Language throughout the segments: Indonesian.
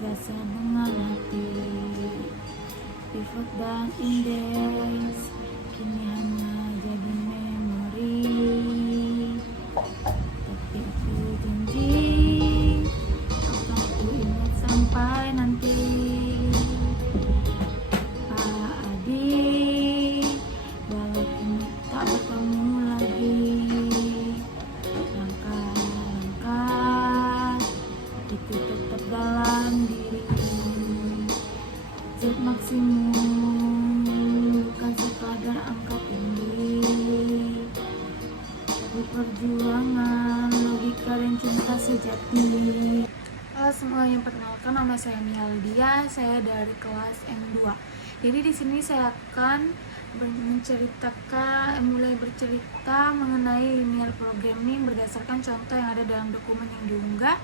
biasa dengan hati. Pivot dan indeks kini hanya jadi memori. Tapi aku janji akan ku ingat sampai nanti. Pak Adi, walaupun tak bertemu lagi, langkah-langkah itu tetap dalam diri. Z maksimum bukan sekadar angka tinggi, tapi perjuangan, logika dan cinta sejati. Halo semuanya, perkenalkan nama saya Mialdia, saya dari kelas M2. Jadi di sini saya akan mulai bercerita mengenai linear programming berdasarkan contoh yang ada dalam dokumen yang diunggah.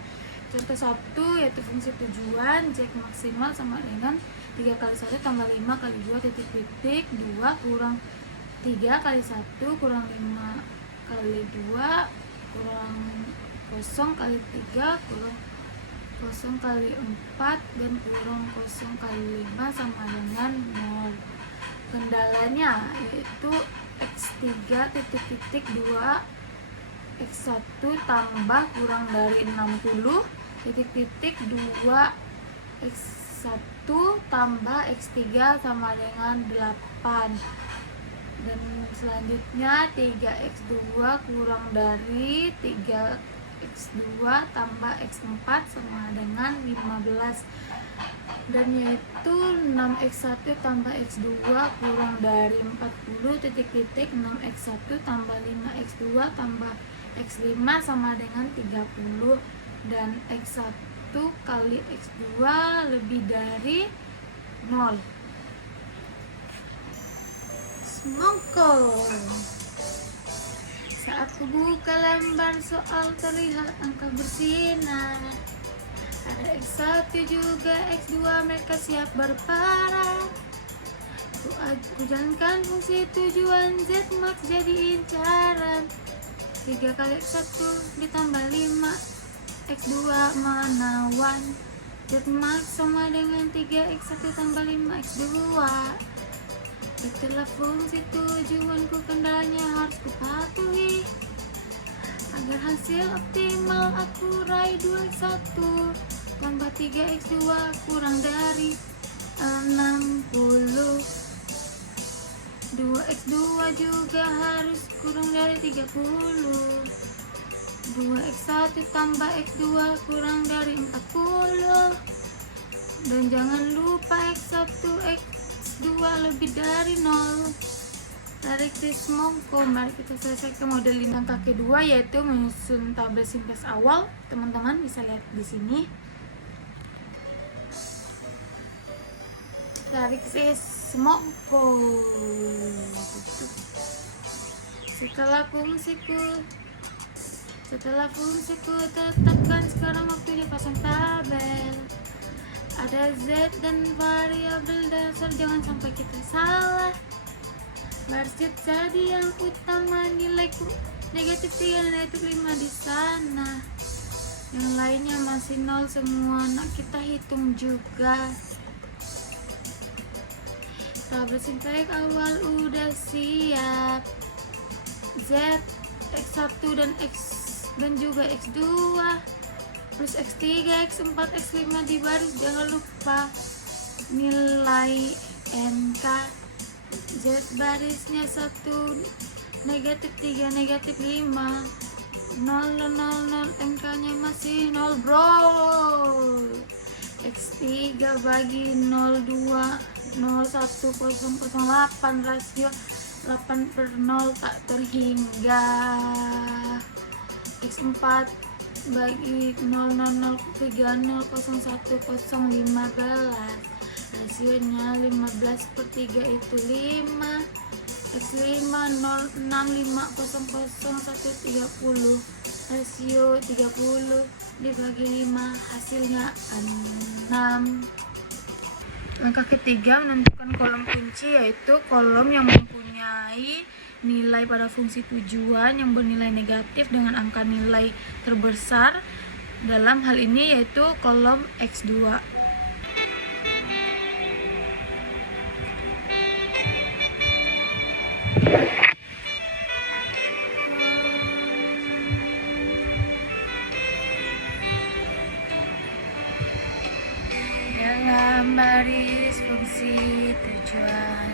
Contoh 1 yaitu fungsi tujuan Z maksimal sama dengan 3 kali 1 tambah 5 kali 2 titik 2 kurang 3 kali 1 kurang 5 kali 2 kurang 0 kali 3 kurang 0 kali 4 dan kurang 0 kali 5 sama dengan 0. Kendalanya yaitu x3 titik 2 x1 tambah kurang dari 60 titik 2 x1 tambah x3 sama dengan 8. Dan selanjutnya 3x2 kurang dari 3x2 tambah x4 sama dengan 15. Dan yaitu 6x1 tambah x2 kurang dari 40 titik 6x1 tambah 5x2 tambah x5 sama dengan 30. Dan x1 kali x2 lebih dari 0. Semongko. Saat ku buka lembar soal terlihat angka bersinar. Ada x1 juga x2, mereka siap berparah. Ku jalankan fungsi tujuan Z max jadi incaran. 3 kali x1 ditambah 5 x2 menawan. Z max sama dengan 3x1 tambah 5x2. Itulah fungsi tujuanku, kendalanya harus kupatuhi agar hasil optimal aku raih. 2x1 tambah 3x2 kurang dari 60. 2x2 juga harus kurang dari 30. 2x1 tambah x2 kurang dari 40. Dan jangan lupa x1 x2 lebih dari 0. Tarik semongko. Mari kita selesaikan model langkah kedua, yaitu menyusun tabel sintes awal. Teman-teman bisa lihat di sini. Tarik semongko. Setelah fungsiku tetapkan, sekarang waktunya pasang tabel. Ada Z dan variabel dasar, jangan sampai kita salah. Baris jadi yang utama, nilaiku negatif 3 negatif 5 di sana. Yang lainnya masih 0 semua. Nah, kita hitung juga. Tabel sintek awal udah siap. Z, x1 dan juga x2 plus x3, x4, x5 di baris. Jangan lupa nilai NK. Z barisnya 1 negatif 3 negatif 5 0 NK nya masih 0 bro. X3 bagi 02 01008 rasio 8/0 tak terhingga. X4 bagi 000301015 rasionya 15/3 itu 5. X5 065000130 rasio 30 dibagi 5 hasilnya 6. Langkah ketiga, menentukan kolom kunci, yaitu kolom yang mempunyai nilai pada fungsi tujuan yang bernilai negatif dengan angka nilai terbesar. Dalam hal ini yaitu kolom X2. dalam baris fungsi tujuan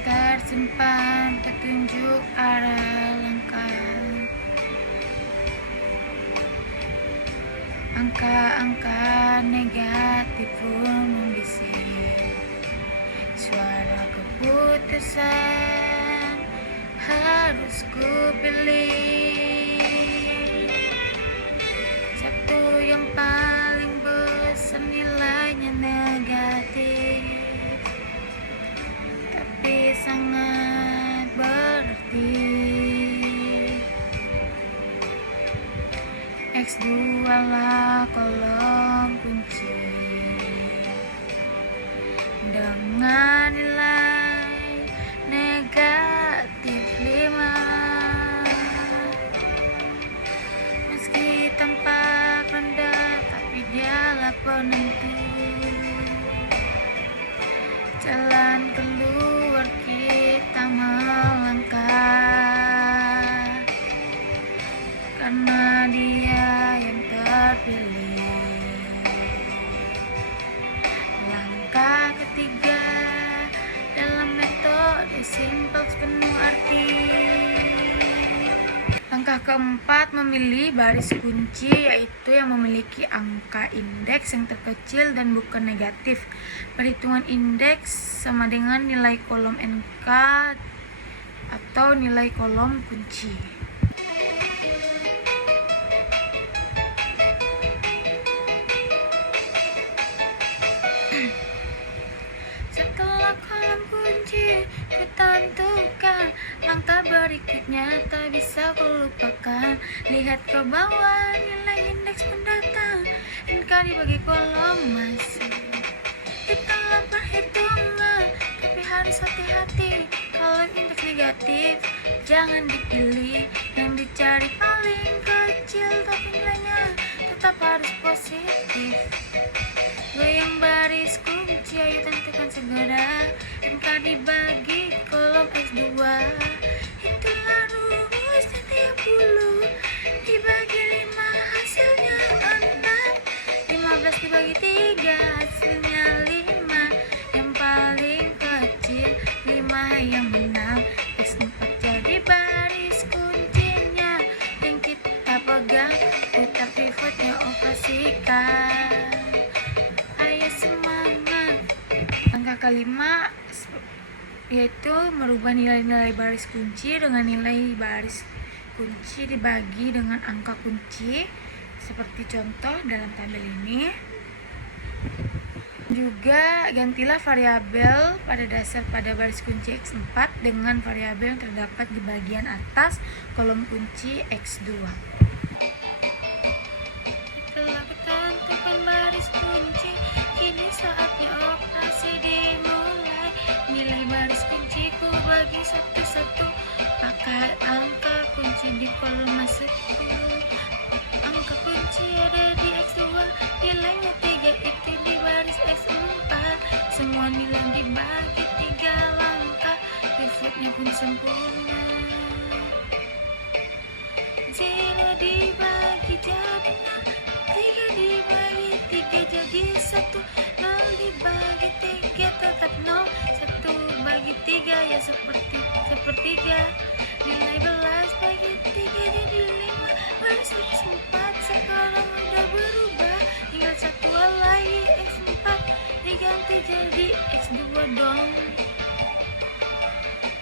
tersimpan petunjuk arah langkah. Angka-angka negatif pun membisik, suara keputusan harus ku pilih. Satu yang paling besar nilainya negatif, tapi sangat berarti. X2 lah kolom kunci dengan nilai negatif 5. Meski tampak rendah, tapi dialah penentu jalan keluar kita melangkah, karena dia yang terpilih. Langkah ketiga dalam metode simple penuh arti. Langkah keempat, memilih baris kunci, yaitu yang memiliki angka indeks yang terkecil dan bukan negatif. Perhitungan indeks sama dengan nilai kolom NK atau nilai kolom kunci. Setelah kolom kunci kutentukan, langkah berikutnya tak bisa kulupakan. Lihat ke bawah, nilai indeks pun datang. NK dibagi kolom masuk di dalam perhitungan, tapi harus hati-hati. Kalau indeks negatif jangan dipilih, yang dicari paling kecil tapi nilainya tetap harus positif. Goyang baris kunci, ayo tentukan segera. NK dibagi kolom X2, itulah rumusnya 30. Dibagi 5 hasilnya 6. 15 dibagi 3 hasilnya 5. Yang paling kecil 5 yang menang. X4 jadi baris kuncinya yang kita pegang, putar pivotnya operasikan. Langkah kelima yaitu merubah nilai-nilai baris kunci dengan nilai baris kunci dibagi dengan angka kunci, seperti contoh dalam tabel ini. Juga gantilah variabel pada dasar pada baris kunci X4 dengan variabel yang terdapat di bagian atas kolom kunci X2. Setelah kita tentukan baris kunci, kini saatnya operasi dimulai. Nilai baris kunci ku bagi satu-satu, pakai angka kunci di kolom masuk. Angka kunci ada di X2, nilainya 3, itu di baris X4. Semua nilai dibagi 3 langkah, pivotnya pun sempurna. 0 dibagi jadi 3 dibagi 3 jadi 1. 0 dibagi 3 tetap 0. 1 bagi 3 ya sepertiga. Nilai belas bagi 3 jadi 5. Baris X4 sekarang udah berubah, tinggal satu lagi X4 diganti jadi X2 dong.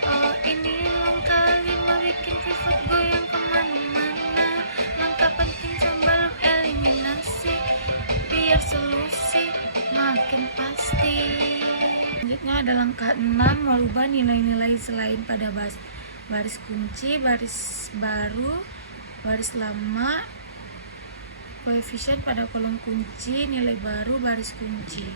Oh, ini langkah 5 bikin pivot goyang kemana-mana. Langkah penting sebelum eliminasi, biar solusi makin pasti. Selanjutnya ada langkah 6, merubah nilai-nilai selain pada baris kunci, baris baru, baris lama, koefisien pada kolom kunci, nilai baru, baris kunci.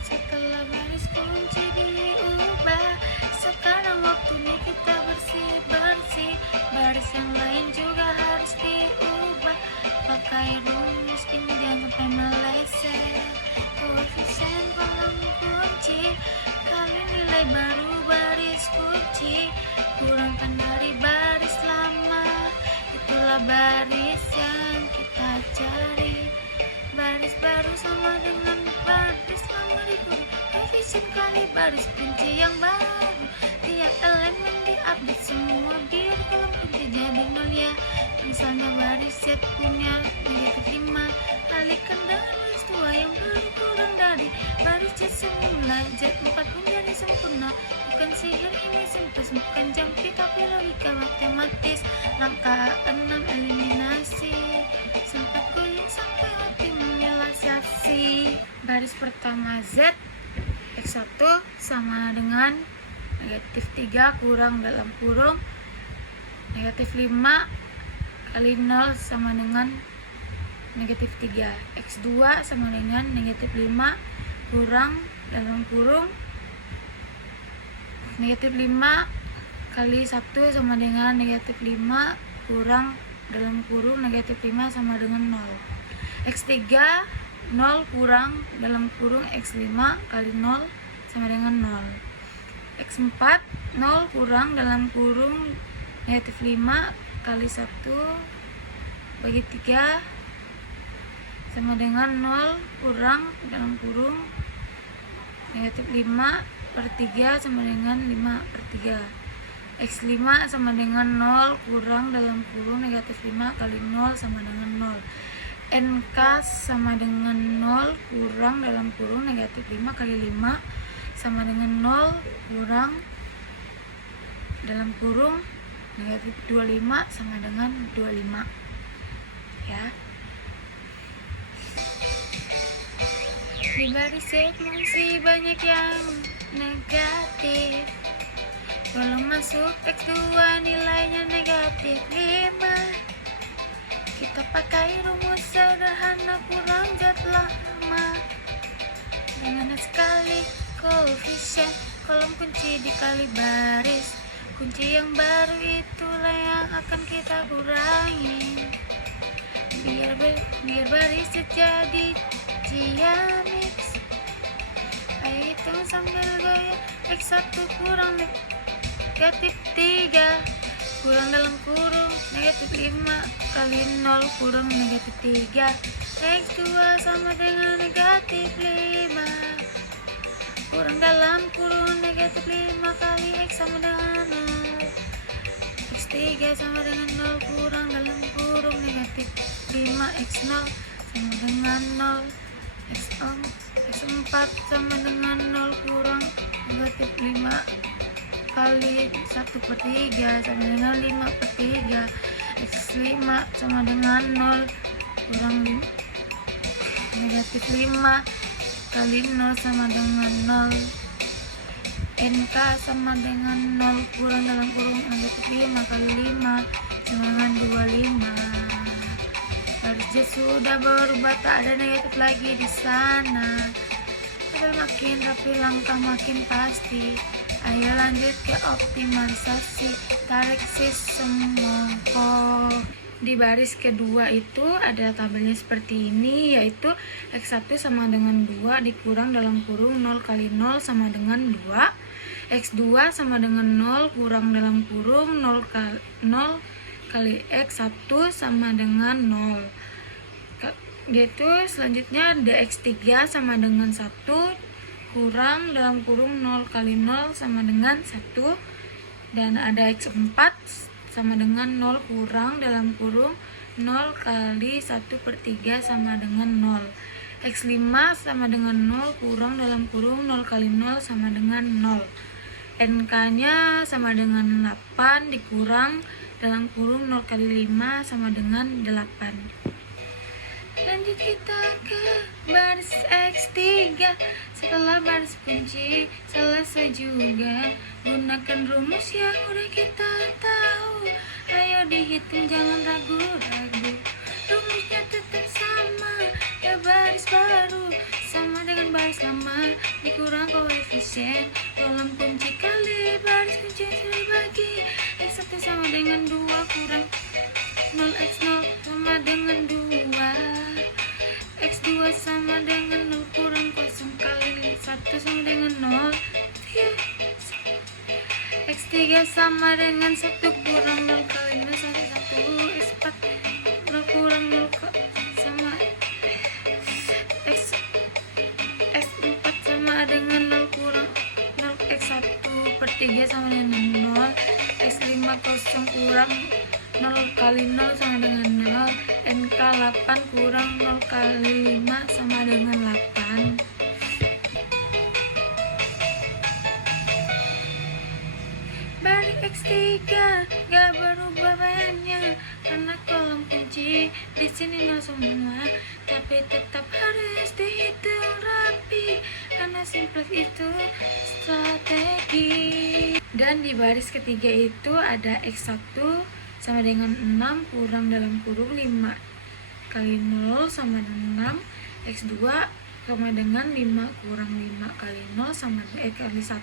Setelah baris kunci diubah, sekarang waktunya kita bersih-bersih. Baris yang lain juga harus diubah, pakai rumus ini jangan sampai meleset. Koefisien kolom kunci, kali nilai baru baris kunci, kurangkan dari baris lama, itulah itulah baris yang kita cari. Baris baru sama dengan baris lama dikurung. Revision kali baris kunci yang baru. Tiap elemen diupdate semua biar kolom kunci jadi nol ya. Misalnya baris Z punya negatif 5, kalikan dengan baris 2 yang baru kurang dari baris Z semula. Z4 pun jadi sempurna. Bukan sihir ini simpel, bukan jampi tapi logika matematis. Langkah 6 eliminasi, sempat goyang sampai hati menyelesaikan. Baris pertama Z X1 sama dengan negatif 3 kurang dalam kurung negatif 5 kali 0 sama dengan negatif 3. X2 sama dengan negatif 5 kurang dalam kurung negatif 5 kali 1 sama dengan negatif 5 kurang dalam kurung negatif 5 sama dengan 0. X3 0 kurang dalam kurung X5 kali 0 sama dengan 0. X4 0 kurang dalam kurung negatif 5 kali 1 bagi 3 sama dengan 0 kurang dalam kurung negatif 5 per 3 sama dengan 5 per 3. X5 sama dengan 0 kurang dalam kurung negatif 5 kali 0 sama dengan 0. NK sama dengan 0 kurang dalam kurung negatif 5 kali 5 sama dengan 0 kurang dalam kurung negatif 25 sama dengan 25 ya. Di baris Z masih banyak yang negatif. Kalau masuk X2 nilainya negatif 5. Kita pakai rumus sederhana kurang Z lama dengan sekali koefisien kolom kunci dikali baris kunci yang baru, itulah yang akan kita kurangi biar baris jadi Giamix. Ayo hitung sambil gaya. X1 kurang negatif 3 kurang dalam kurung negatif 5 kali 0 kurang negatif 3. X2 sama dengan negatif 5 kurang dalam kurung negatif 5 kali X sama dengan 0. X3 sama dengan 0 kurang dalam kurung negatif 5 X0 sama dengan 0. X4 sama dengan 0 kurang negatif 5 kali 1 per 3 sama dengan 5 per 3. X5 sama dengan 0 kurang negatif 5 kali 0 sama dengan 0. NK sama dengan 0 kurang dalam kurung negatif 5 kali 5 sama dengan 25. Baris Z sudah berubah, tak ada negatif lagi di sana. Padahal makin rapi, langkah makin pasti. Ayo lanjut ke optimalisasi, tarik semongko. Di baris kedua itu ada tabelnya seperti ini, yaitu X1 sama dengan 2 dikurang dalam kurung 0 kali 0 sama dengan 2. X2 sama dengan 0 kurang dalam kurung 0 kali X1 sama dengan 0. Gitu. Selanjutnya ada X3 sama dengan 1 kurang dalam kurung 0 kali 0 sama dengan 1. Dan ada X4 sama dengan 0 kurang dalam kurung 0 kali 1 per 3 sama dengan 0. X5 sama dengan 0 kurang dalam kurung 0 kali 0 sama dengan 0. NK nya sama dengan 8 dikurang dalam kurung 0 kali 5 sama dengan 8. Lanjut kita ke baris X3. Setelah baris kunci selesai juga, gunakan rumus yang udah kita tahu. Ayo dihitung, jangan ragu-ragu. Rumusnya tetap sama, ya baris baru sama dengan baris lama dikurang koefisien kolom kunci kali baris kunci yang sudah dibagi. X1 sama dengan 2 kurang 0x0 sama dengan 2. X2 sama dengan 0 kurang 0 kali 1 sama dengan 0. X3 sama dengan 1 kurang 0 kali 0 sama 1. X4 3 sama dengan 0. X50 kurang 0 kali 0 sama dengan 0. NK 8 kurang 0 kali 5 sama dengan 8. Balik X3 gak berubah banyak karena kolom kunci di sini 0 semua, tapi tetap harus dihitung rapi karena simplex itu strategi. Dan di baris ketiga itu ada X1 sama dengan 6 kurang dalam kurung 5 kali 0 sama dengan 6. X2 sama dengan 5 kurang 5 kali 0 sama kali 1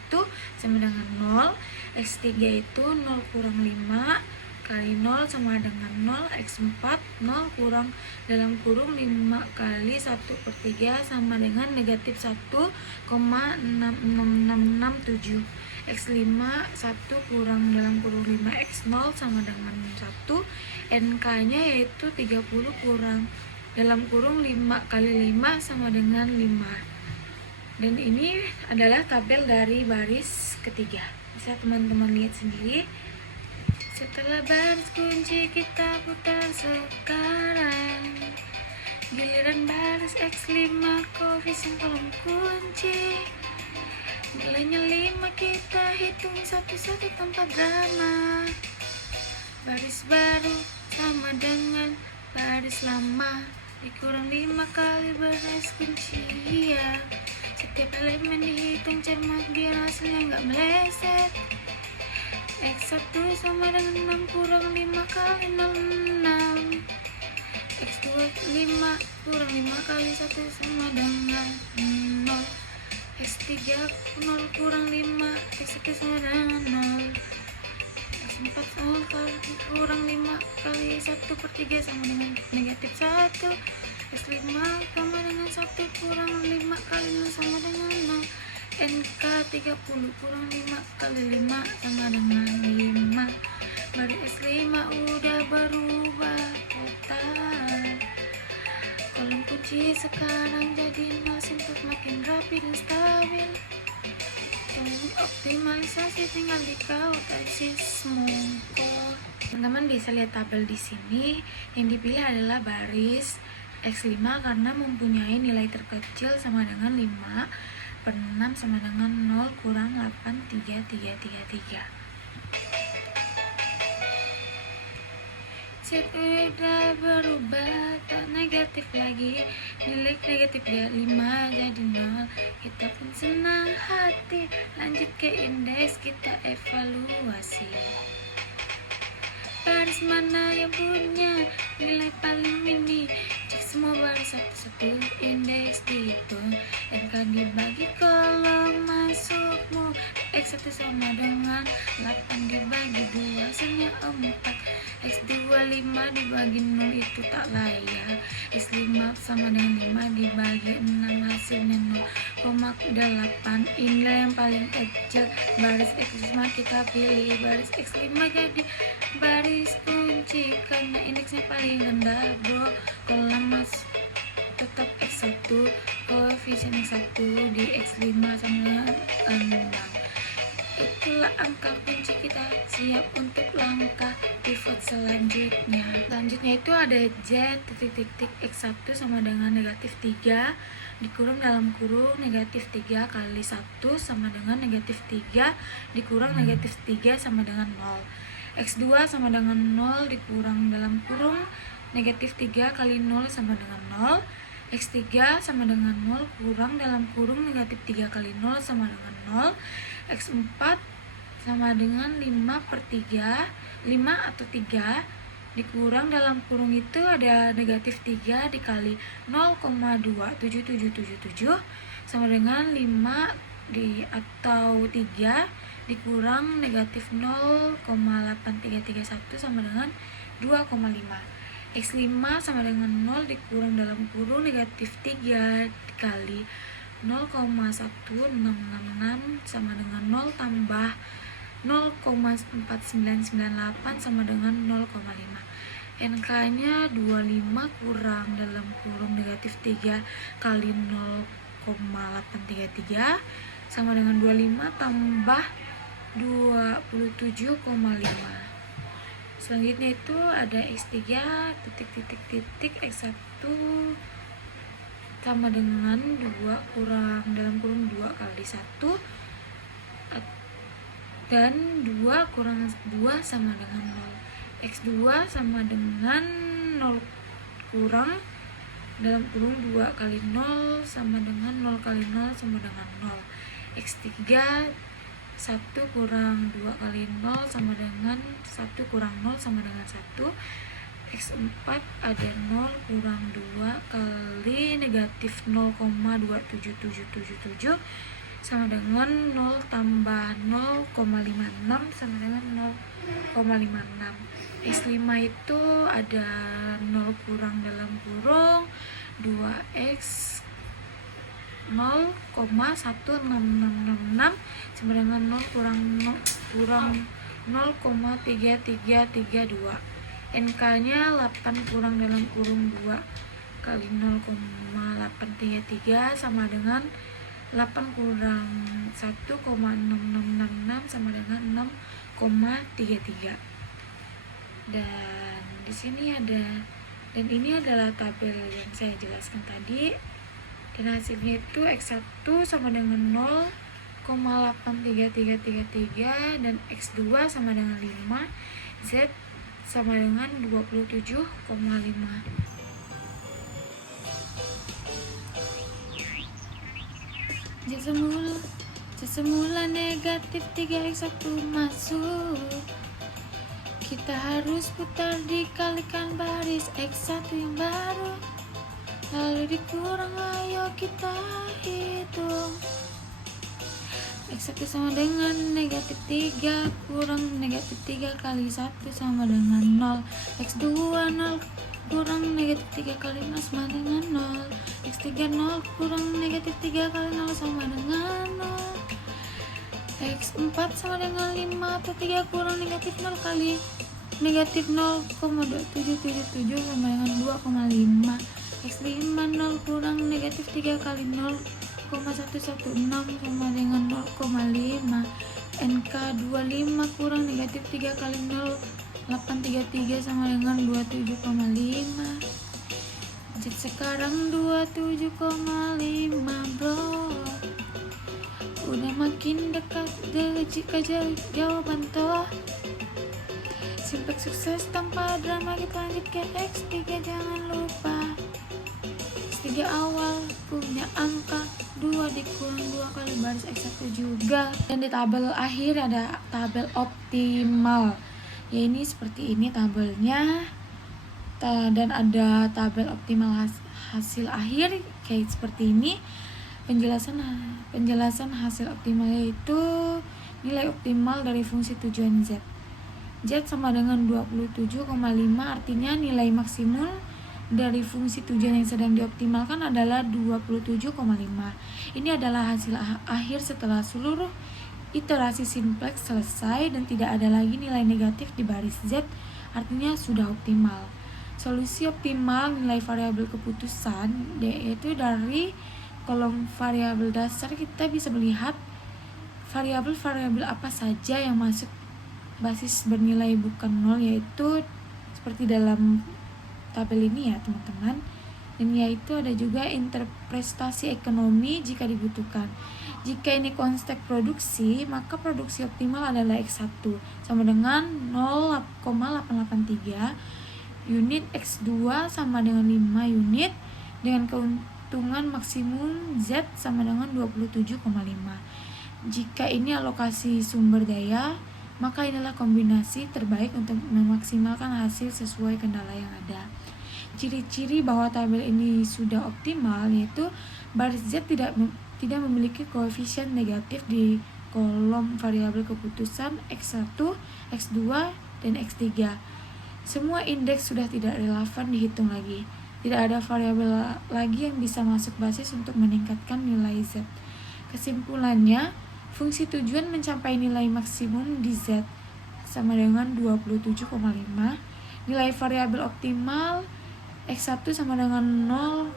sama dengan 0. X3 itu 0 kurang 5 kali 0 sama dengan 0. X4 0 kurang dalam kurung 5 kali 1/3 sama dengan negatif 1,66667. X5 1 kurang dalam kurung 5 X0 sama dengan 1. NK nya yaitu 30 kurang dalam kurung 5 kali 5 sama dengan 5. Dan ini adalah tabel dari baris ketiga, bisa teman-teman lihat sendiri. Setelah baris kunci kita putar sekarang, giliran baris X5 koefisien kolom kunci. Nilainya 5 kita hitung satu-satu tanpa drama. Baris baru sama dengan baris lama dikurang 5 kali baris kuncian. Setiap elemen dihitung cermat biar hasilnya nggak meleset. X1 sama dengan 6 kurang 5 kali 0 6. X2 5 kurang 5 kali 1 sama dengan 0. X3 0 kurang 5 X1 sama dengan 0. X4 kurang 5 kali 1/3 sama dengan negatif 1. X5 sama dengan 1 kurang 5 kali 0 sama dengan 0. NK 30 kurang 5 kali 5 sama dengan 5. Baris S5 udah berubah total. Kolom kunci sekarang jadi 0, simpel makin rapi dan stabil. Optimalisasi tinggal di kau tesis mongko. Teman-teman bisa lihat tabel di sini. Yang dipilih adalah baris X5 karena mempunyai nilai terkecil sama dengan 5/6 sama dengan 0 kurang 83333. Set udah berubah, tak negatif lagi. Nilai negatif dia 5 jadi 0. Kita pun senang hati. Lanjut ke indeks, kita evaluasi. Baris mana yang punya nilai paling mini? Cek semua baris satu-satu, indeks dihitung. NK dibagi kolom masukmu. X1 sama dengan 8 dibagi 2 hasilnya 4. X2 5 dibagi 0 itu tak layak. X5 sama dengan 5 dibagi 6 hasilnya 0,8. Inilah yang paling kecil. Baris X5 kita pilih baris X5 jadi baris kunci karena indeksnya paling rendah bro. Kolom mas tetap X1, koefisien X1 di X5 sama dengan 6. Itulah angka kunci kita, siap untuk langkah pivot selanjutnya. Selanjutnya itu ada Z titik X1 sama dengan negatif 3 dikurang dalam kurung negatif 3 kali 1 sama dengan negatif 3 dikurang negatif 3 sama dengan 0. X2 sama dengan 0 dikurang dalam kurung negatif 3 kali 0 sama dengan 0. X3 sama dengan 0 kurang dalam kurung negatif 3 kali 0 sama dengan 0. X4 sama dengan 5/3, 5 atau 3 dikurang dalam kurung itu ada negatif 3 dikali 0,27777 sama dengan 5 atau 3 dikurang negatif 0,8331 sama dengan 2,5. X5 sama dengan 0 dikurang dalam kurung negatif 3 dikali 0,1666 sama dengan 0 tambah 0,4998 sama dengan 0,5. NK nya 25 kurang dalam kurung negatif 3 kali 0,833 sama dengan 25 tambah 27,5. Selanjutnya itu ada X3 titik X1 sama dengan 2 kurang dalam kurung 2 kali 1 dan 2 kurang 2 sama dengan 0. X2 sama dengan 0 kurang dalam kurung 2 kali 0 sama dengan 0 kali 0 sama dengan 0. X3 1 kurang 2 kali 0 sama dengan 1 kurang 0 sama dengan 1. X4 ada 0 kurang 2 kali negatif 0,27777 sama dengan 0 tambah 0,56 sama dengan 0,56. X5 itu ada 0 kurang dalam kurung 2x 0,16666 sama dengan 0 kurang 0,3332. NK nya 8 kurang dalam kurung 2 kali 0,833 sama dengan 8 kurang 1,6666 sama dengan 6,33. Dan di sini ada, dan ini adalah tabel yang saya jelaskan tadi. Dan hasilnya itu X1 sama dengan 0,83333 dan X2 sama dengan 5, Z sama dengan 27,5. Semula negatif 3x1 masuk, kita harus putar dikalikan baris X1 yang baru, lalu dikurang, ayo kita hitung. X1 sama dengan negatif 3 kurang negatif 3 kali 1 sama dengan 0. X2 0 kurang negatif 3 kali 0 sama dengan 0. X3 0 kurang negatif 3 kali 0 sama dengan 0. X4 sama dengan 5 atau 3 kurang negatif 0 kali negatif 0,2777 sama dengan 2,5. X5 0 kurang negatif 3 kali 0,116 sama dengan 0,5. NK 25 kurang negatif 3 kali 0,833 sama dengan 27,5. Jadi sekarang 27,5 bro. Udah makin dekat jika jawaban toh. Simpek sukses tanpa drama, kita lanjut ke X3, jangan lupa. X3 awal punya angka 2 dikurang 2 kali baris X1 juga. Dan di tabel akhir ada tabel optimal. Ya ini seperti ini tabelnya. Dan ada tabel optimal hasil akhir kayak seperti ini. Penjelasan hasil optimal yaitu nilai optimal dari fungsi tujuan Z. Z sama dengan 27,5, artinya nilai maksimum dari fungsi tujuan yang sedang dioptimalkan adalah 27,5. Ini adalah hasil akhir setelah seluruh iterasi simplex selesai dan tidak ada lagi nilai negatif di baris Z, artinya sudah optimal. Solusi optimal nilai variabel keputusan yaitu dari kolom variabel dasar kita bisa melihat variabel-variabel apa saja yang masuk basis bernilai bukan 0, yaitu seperti dalam tabel ini ya teman-teman. Dan yaitu ada juga interpretasi ekonomi jika dibutuhkan. Jika ini konteks produksi, maka produksi optimal adalah X1 sama dengan 0,883 unit, X2 sama dengan 5 unit, dengan keuntungan maksimum Z sama dengan 27,5. Jika ini alokasi sumber daya, maka inilah kombinasi terbaik untuk memaksimalkan hasil sesuai kendala yang ada. Ciri-ciri bahwa tabel ini sudah optimal yaitu baris Z tidak memiliki koefisien negatif di kolom variabel keputusan X1, X2, dan X3. Semua indeks sudah tidak relevan dihitung lagi. Tidak ada variabel lagi yang bisa masuk basis untuk meningkatkan nilai Z. Kesimpulannya, fungsi tujuan mencapai nilai maksimum di Z sama dengan 27,5. Nilai variabel optimal X1 sama dengan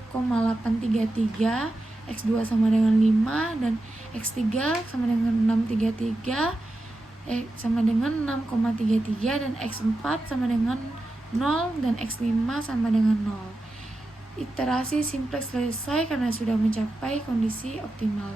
0,833, X2 sama dengan 5, dan X3 sama dengan 633. sama dengan 6,33 dan X4 sama dengan 0 dan X5 sama dengan 0. Iterasi simplex selesai karena sudah mencapai kondisi optimal.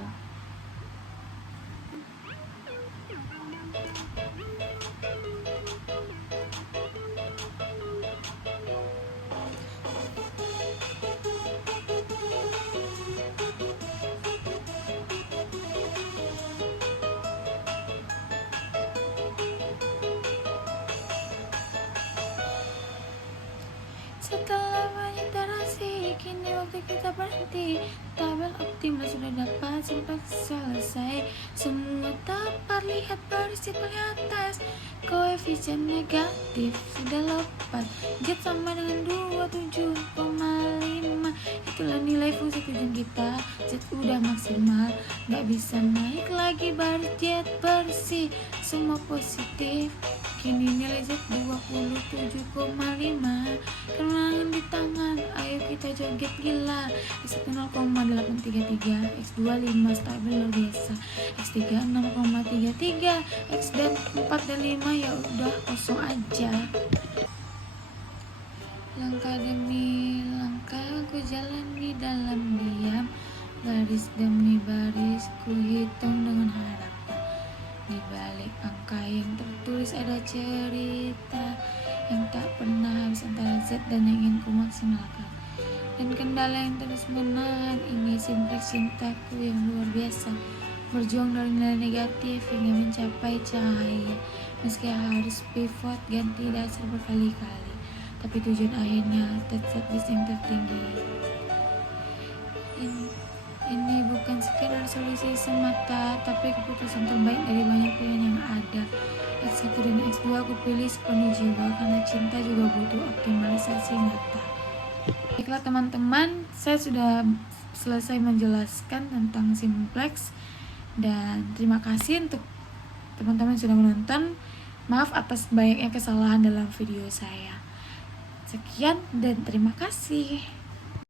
Setelah banyak iterasi, kini waktu kita berhenti. Tabel optimal sudah dapat, simplex selesai. Semua dapat lihat berisi paling atas. Koefisien negatif sudah lepas. Z sama dengan 27,5. Itulah nilai fungsi tujuan kita. Z udah maksimal, gak bisa naik lagi baris Z bersih. Semua positif. Kini nilai Z 27,5. Kenangan di tangan, ayo kita joget gila. X1 0,833, X2 5 stabil luar biasa, X3 6,33, X dan 4 dan 5 ya udah kosong aja. Langkah demi langkah ku jalani dalam diam, baris demi baris ku hitung dengan harapan. Di balik angka yang tertulis ada cerita yang tak pernah habis antara Z dan yang ingin ku maksimalkan. Dan kendala yang terus menahan ini simplex cintaku yang luar biasa. Berjuang dari nilai negatif hingga mencapai cahaya. Meski harus pivot ganti dasar berkali-kali, tapi tujuan akhirnya tetap di yang tertinggi. Ini bukan sekedar solusi semata, tapi keputusan terbaik dari banyak pilihan yang ada. X1 dan X2 aku pilih sepenuh jiwa karena cinta juga butuh optimalisasi mata. Baiklah teman-teman, saya sudah selesai menjelaskan tentang simplex dan terima kasih untuk teman-teman yang sudah menonton. Maaf atas banyaknya kesalahan dalam video saya. Sekian dan terima kasih.